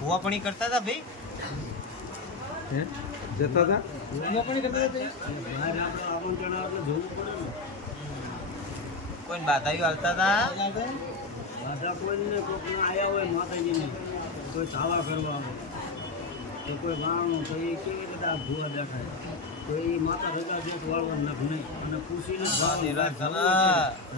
ભૂવાપણી કરતા હતા ભાઈ? હે? જતા હતા? ભૂવાપણી કરતા હતા કોઈ બાધાયું આવતા હતા? બાધા કોઈને કોઈને આયા હોય માતાજીને કોઈ ધાવા કરવા આવે કે કોઈ વાણું તો એ કેવી રીતે આ ભૂવા દેખાય? તો એ માતા રજા તો વાળવાનું નાખ નહીં. અને વાહ,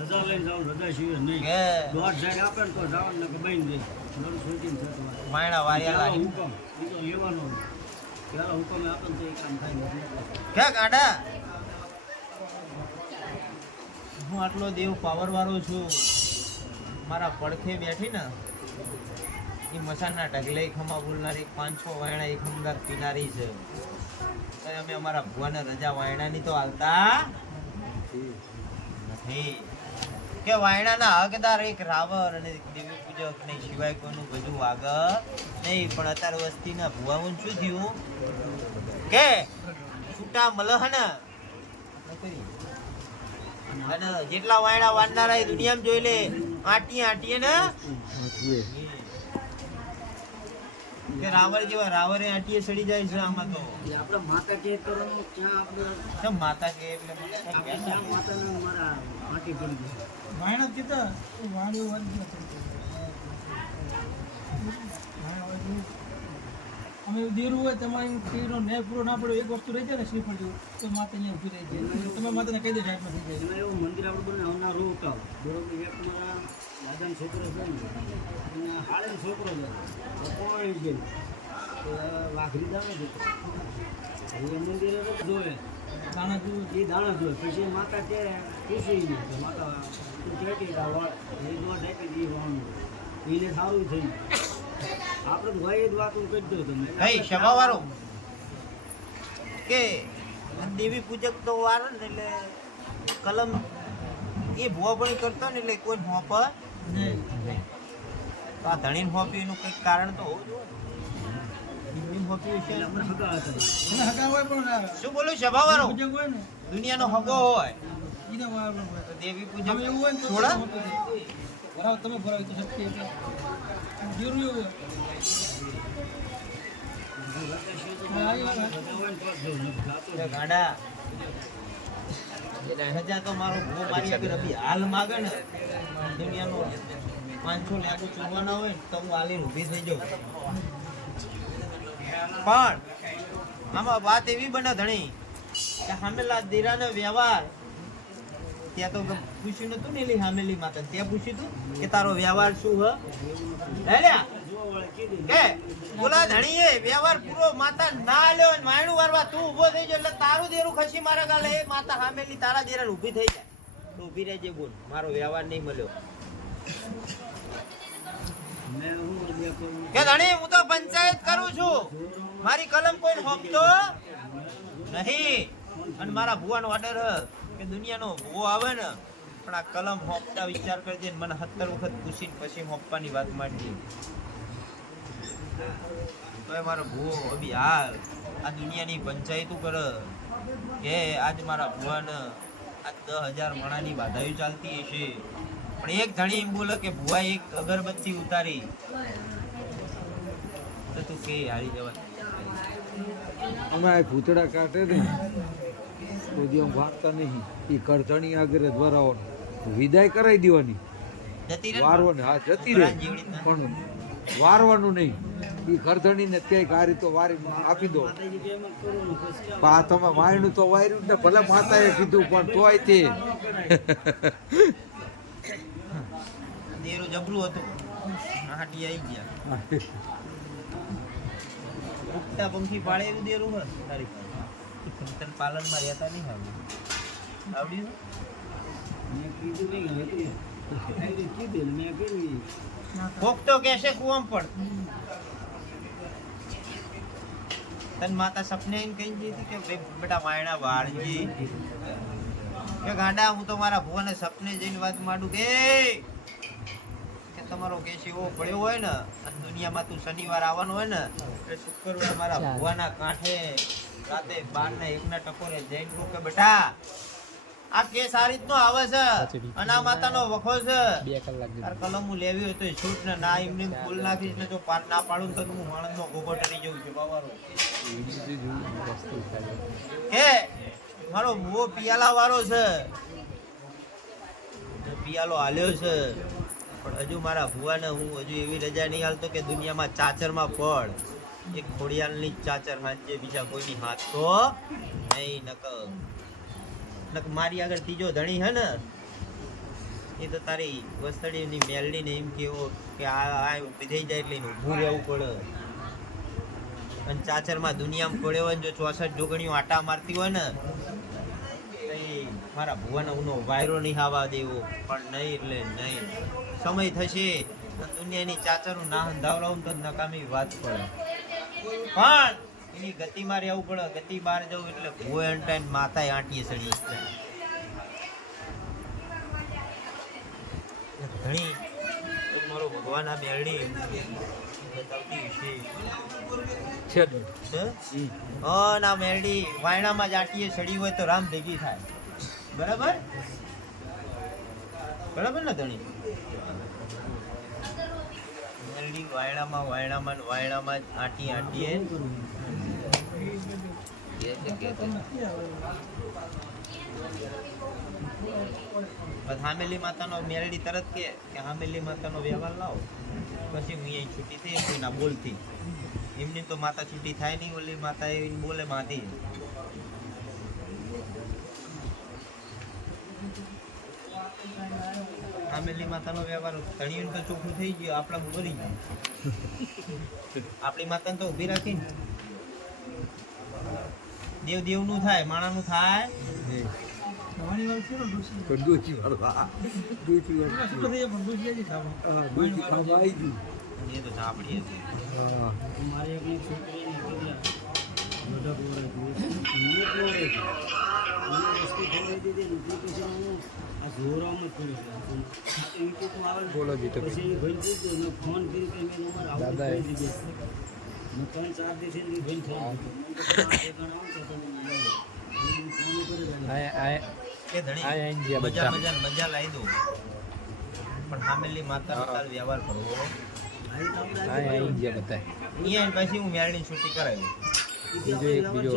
રજા લઈને જવાનું રજા સિવાય નહીં. દોઢ સાઈડ આપે ને તો જવાનું ને કે બની દે નળ સોચીને થતું માયણા હુકમ? એ તો લેવાનો પહેલા હુકમ આપે ને તો એ કામ થાય. ક્યાં ગાડા? હું આટલો દેવ પાવર વાળો છું. મારા પડખે બેઠી ને. એ મસાના ઢગલે ખમા બોલનારી પાંચ છ વાયણા એક હમદાર પીનારી છે. તો અમે અમારા ભુવાને રજા વાયણાની તો હાલતા નથી. કે વાયણાના હકદાર એક રાવર અને દેવી પૂજક ને સિવાય કોઈનું બધું આગળ નહીં. પણ અત્યારે વસ્તીના ભુવાઓને શું થયું? કે છૂટા મલહન. અને જેટલા વાયણા વાળનારા એ દુનિયામાં જોઈ લે. આટી આટીએ ને કે રાવર જેવા રાવરે આટીએ સડી જાય છે આમાં તો. આપણે માતા કે કરવાનું ક્યાં આપણે કેમ માતા કે એટલે માતાને મારા માટી કરી દે વાયણા જ કીધા, વાળી ગયા. અમે દેરું હોય તમારે કીનો ન્યાય પૂરો ના પડ્યો એક વસ્તુ રહી જાય ને શ્રીફળ જેવું તો માતા અહીંયા ઊભી રહી જાય. તમે માતાને કહી દે સાઈડમાં થઈ જાય. એવું મંદિર આપણે બને હમણાં રોકાવ. બરોબર એક મારા દાદાનો છોકરો છે ને હાળેનો છોકરો છે. કોઈ ગયેલ વાઘરી દાવે છે. મંદિરે જોવે. દાણા જેવું એ દાણા જોવે. પછી માતા કે ખુશી નહીં માતા કહેતી વળ. એ જોવા ડાકી એ વાળનું. એને સારું થયું આપણે ભાઈ જ વાત હું દઉં તમને ભાઈ, સભાવાળો. કે દેવી પૂજક તો વાર ને એટલે કલમ એ ભુવાપણી કરતો ને એટલે કોઈ નહીં તો આ ધણીન હોપી નું કંઈક કારણ તો હોવું જોઈએ. શું બોલું? સભાવાળો? પૂજક હોય ને. દુનિયાનો હગો હોય. દેવી તમે પૂજક એવું હોય થોડા તમે. ભરાવો તમે ભરાવો તો શક્તિ હોય. ગાડા. એટલે તો મારો ભૂ મારી આગળ અભી હાલ માગે ને દુનિયાનો પાંચસો લાખો ચૂકવાના હોય તો હું હાલી ઊભી થઈ જાઉં. પણ આમાં વાત એવી બને ધણી કે હામેલા દીરાનો વ્યવહાર ત્યાં તો પૂછ્યું નતું ને હામેલી માતા ત્યાં પૂછ્યું તું કે તારો વ્યવહાર શું હ? કે બોલા ધણીએ, વ્યવહાર પૂરો માતા ના લ્યો, માયણું વારવા તું ઊભો થઈ જાય એટલે તારું દેરું ખસી મારા ગાલે. એ માતા હામેલી તારા દેરા ઊભી થઈ જાય. તો ઊભી રહેજે બોલ, મારો વ્યવહાર નહીં મળ્યો. કે ધણી, હું તો પંચાયત કરું છું. મારી કલમ કોઈ હોપતો નહીં. અને મારા ભુવાનો ઓર્ડર કે દુનિયાનો ભૂવો આવે ને, પણ આ કલમ હોપતા વિચાર કરજે મને સત્તર વખત પૂછીને પછી હોપવાની વાત માંડજે તો મારો ભૂવો અભી હાલ. આ દુનિયાની પંચાયતું ઉપર કે આજ મારા ભુવાને આ દસ હજાર મણાની બાધાયું ચાલતી હશે. પણ એક ધણી એમ બોલે કે ભુવા એક અગરબત્તી ઉતારી. તો તું કે હારી જવા અમે ભૂતડા કાઢે ને તો દી આમ વાગતા નહીં એ કરધણી આગળ જ વિદાય કરાવી દેવાની. જતી રહે વારવાની હા જતી રહે. પણ વારવાનું નહીં. એ ગરધણીને ક્યાંક આ રીતે વારી આપી દો. આ તમે વાયણું તો વાયર્યું ને ભલે માતાએ કીધું, પણ તોય તે જબરું હતું હાટી આવી ગયા ઉગતા પંખી પાળે એવું દેરું હોય તારી તને પાલનમાં રહેતા નહીં આવડ્યું આવડ્યું? મેં કીધું નહીં કોક તો કહેશે કુવામ પણ તન માતા સપને એમ કહી દીધી કે ભાઈ બેટા માયણા વાળજી. કે ગાડા હું તો મારા ભુવાને સપને જઈને વાત માંડું કે કે તમારો કેસ એવો પડ્યો હોય ને અને દુનિયામાં તું શનિવાર આવવાનો હોય ને એટલે શુક્રવાર મારા ભુવાના કાંઠે રાતે બાર ના એક ના ટકોરે જઈને કે બેટા. આ કેસ આ રીતનો આવે છે. અને આ માતાનો વખો છે. બે કલાક યાર કલમ હું લેવી હોય તો એ છૂટ ને ના એમને એમ ફૂલ નાખીશ ને જો પાર ના પાડું તો હું માણસનો ગોગો ટરી જઉં છું બાવારો હે મારો બહુ પિયાલા વાળો છે પિયાલો હાલ્યો છે. પણ હજુ મારા ભુવાને હું હજુ એવી રજા નહીં હાલતો કે દુનિયામાં ચાચરમાં પડ. એક ખોડિયાલની ચાચર હાંચે બીજા કોઈની હાથ તો નહીં નકલ નક મારી આગળ ત્રીજો ધણી હે ને, એ તો તારી વસ્તડીની મેલડીને એમ કેવો કે આ આ વિધેય જાય એટલે ઊભું રહેવું પડે. અને ચાચરમાં દુનિયામાં પડ્યો હોય ને જો ચોસઠ જોગણીઓ આટા મારતી હોય ને મારા ભુવાના ઉનો વાયરો નહીં આવવા દેવો. પણ નહીં એટલે નહીં. સમય થશે દુનિયાની ચાચરનું ના હંધાવરાવું તો નકામી વાત પડે. પણ એની ગતિમાં રહેવું પડે ગતિ બહાર જવું એટલે ભૂવો એન ટાઈમ માથાએ આંટીએ સડી ઘણી મારો ભગવાન આ બેરડી ના મેરડી વાયણામાં જ આટીએ સડી હોય તો રામ ભેગી થાય. બરાબર? બરાબર ને ધણી? મેરડી વાયણામાં વાયણામાં વાયણામાં આટી આટીએ હામેલી માતાનો મેરડી તરત કે કે હામેલી માતાનો વ્યવહાર લાવો. પછી હું અહીં છૂટી થઈ કોઈના બોલથી. એમની તો માતા છૂટી થાય નહીં, ઓલી માતા એ બોલે માથી હામેલી માતાનો વ્યવહાર ધણીયું તો ચોખ્ખું થઈ ગયું આપણા બોલી ગયું. આપણી માતાને તો ઊભી રાખી ને દેવ દેવનું થાય માણાનું થાય. બોલો મેં ફોન. કરી દાદા. કે ધણી આ આઈને જ્યાં મજા બધા. મજા મજા લાવી દઉં પણ હામેલી માતાનો વ્યવહાર કરવો પછી હું મેળની છૂટી કરાવી બીજો એક બીજો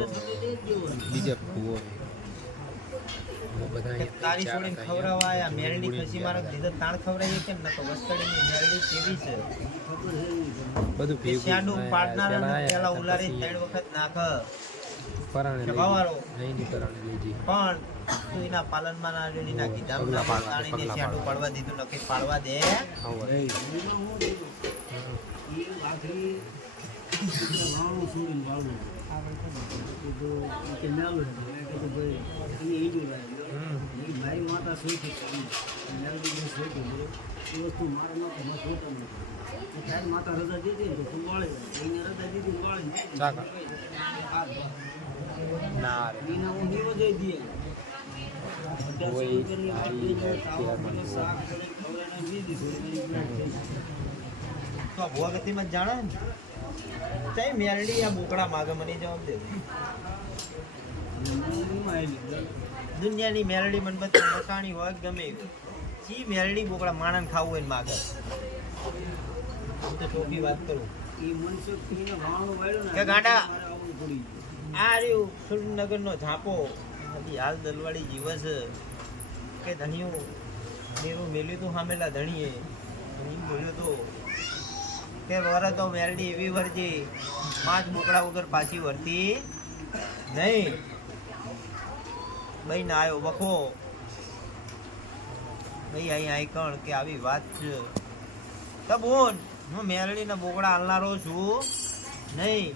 બીજો ભૂવો. બધા તારી છોડીને અહીંયા. મેરડી મારે. દીધો તાણ ખવડાવીએ કેમ ન તો વસ્તડીની મેરડી કેવી છે. બધું ભેગું. પેલા ઉલારી ત્રણ વખત નાખ પરાણે. પરાણે. પણ તું એના પાલનમાં ના કીધા પગલા પાડવા દીધું નક્કી પાડવા દે? એ આખરી છોડીને કે મેલું ભાઈ, ઈંડું મારી માતા શું છે. મેલડી બહુ સોઈથી છે. એ વસ્તુ મારા માટે હું જોતા નથી. તો માતા રજા દીધી ને તો વાળી એને રજા દીધી બસ. ના. એના હું નીવો જઈ દઈએ. તો આ ભુવા ગતિમાં જ જાણે ને તઈ મેરડી આ બોકડા માગે મને જવાબ દે. દુનિયાની મેરડી મનબત્તી મસાણી હોય ગમે. ચી મેરડી બોકડા માણસ ખાવું હોય માગે. હું તો ટોપી વાત કરું. કે ગાંડા? આ રહ્યું સુરેન્દ્રનગરનો ઝાંપો. હજી હાલ દલવાળી જીવસ કે નીરું મેલ્યું તો સામેલા ધણીએ. ધણી બોલ્યો તો કે વરતો મેરડી એવી વરજી પાંચ બોકડા વગર પાછી વરતી નહીં. ભાઈ ના આવ્યો વખો ભાઈ અહીંયા આઈકણ કે આવી વાત છે. તો બોન હું મેરડીના બોકડા હાલનારો છું. નહીં.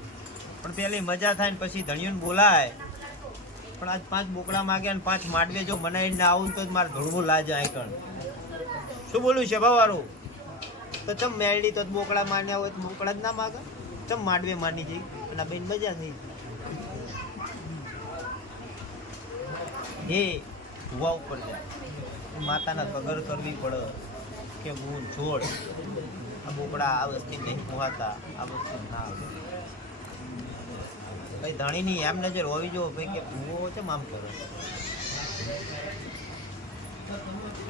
પણ પેલી મજા થાય ને પછી ધણિયું બોલાય. પણ આજ પાંચ બોકડા માગ્યા ને પાંચ માંડવે જો મનાઈને આવું તો મારે ધોળવું લાજ આયકણ શું બોલું છે, ભાવારું? તો ચમ મેળડી તો બોકડા માન્યા હોય તો બોકડા જ ના માગે? ચમ માંડવે માની જઈ? અને બેન મજા થઈ હે, ભૂવા ઉપર જાય માતાના પગર કરવી પડે. કે હું છોડ આ બોકડા આ વસ્તુ નહીં પોહાતા. આ વસ્તુ ના આવે. કઈ ધણીની એમ નજર હોવી જો ભાઈ, કે ભૂવો છે આમ કરો?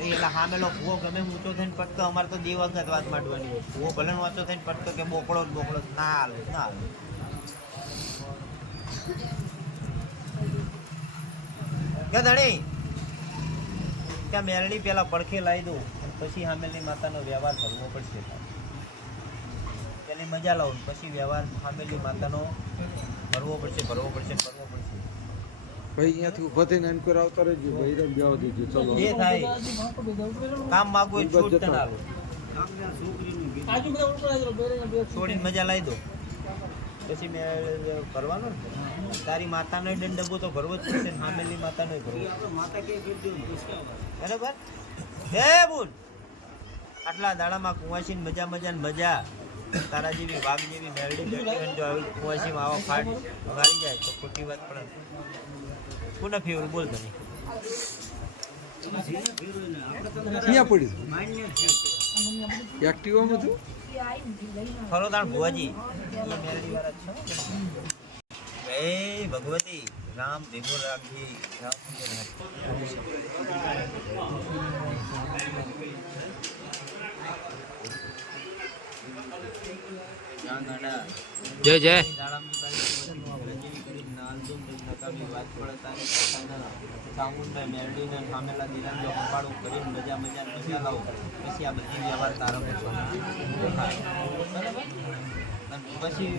એટલે હામેલો ભૂવો ગમે ઊંચો થઈને પટતો અમારે તો વખત વાત માંડવાની હોય. ભૂવો ભલે ઊંચો થઈને પટતો કે બોકડો જ બોકડો, ના હાલે ના હાલે. કે ધણી ત્યાં મેરડી પેલા પડખે લાવી દઉં પછી હામેલી માતાનો વ્યવહાર કરવો પડશે. પેલી મજા લાવું પછી વ્યવહાર હામેલી માતાનો ભરવો પડશે ભરવો પડશે ભરવો પડશે. ભાઈ અહીંયાથી ઊભા થઈને એન્કર આવતા રહેજો. ભાઈ રમ જવા દેજો. ચલો. જે થાય. કામ માગવું એ છૂટ ના આલું. આજુ બધા ઉપર છોડીને મજા લાવી દો. પછી મેં ભરવાનો ને? તારી માતાનો દંડબો તો ભરવો જ પડશે ને માતાનો ભરવો. માતા કે બરાબર? હે બોલ. આટલા દાડામાં કુંવાસી મજા મજા ને મજા. તારા જેવી વાઘ જેવી ને જો આવી કુંવાસીમાં આવા ફાટ મારી જાય તો ખોટી વાત પણ કોને ફેવર બોલ તમે. જેને ફેરવે ને આપણે તો? ક્યાં એક્ટિવામાં ફરો તાણ ભુવાજી. એ ભગવતી રામ ભેગો રાખજી રામ ભેગો રાખજી જય જય ચામુંડા મેરડીને સામેલા દિરાને જો કપાળું કરીને મજા મજા મજા લાવું. પછી આ બધી વ્યવહાર તારો છો પછી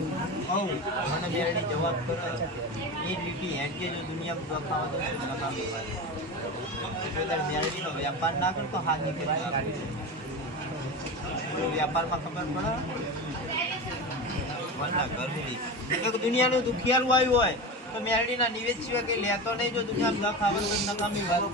કહું મને મેરડી જવાબ કરો એ લીટી હેંડકે જો દુનિયામાં દખાવા તો જો મેરડીનો વ્યાપાર ના કરતો હાથ નીકળી વ્યાપારમાં ખબર પડે? દુનિયાનું દુખિયારું આવ્યું હોય. તો મેરડીના નિવેદ સિવાય કઈ લેતો નહીં જો દુનિયા દખ આવે તો નકામી વાત